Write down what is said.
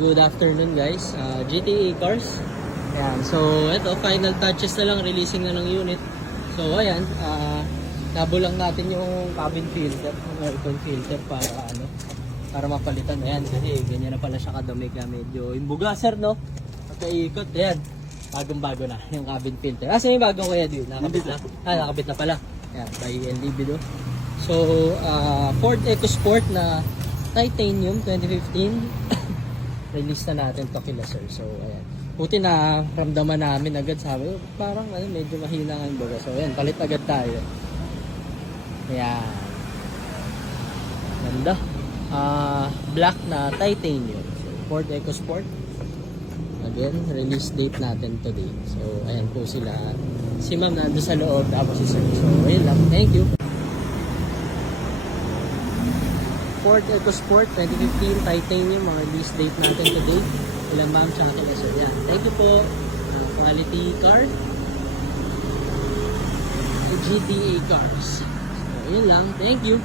Good afternoon guys, GTA Cars. Ayan, so ito, final touches na lang, releasing na ng unit. So ayan, nabulang natin yung cabin filter, aircon filter para mapalitan. Ayan, kasi ganyan na pala siya kadumi, kaya medyo imbugaser, no? Pagkaikot, ayan, bagong-bago na yung cabin filter. Kasi may bagong kuya dito, nakabit na. Nakabit na pala. Ayan, by LDB do. So, Ford EcoSport na titanium 2015. Release na natin to kila sir. So, ayan. Buti na ramdaman namin agad, sabi, parang medyo mahina ang baga. So, ayan, palit agad tayo. Ayan. Ganda. Black na titanium. So, Ford EcoSport. Again, release date natin today. So, ayan po sila. Si ma'am nandun sa loob, tapos si sir. So, ayun lang. Thank you. Ford EcoSport 2015 titanium, mga release date natin today. Ilang ma'am siya kila sir. Yan. Thank you po. Quality car. GTA Cars. So, yun lang. Thank you.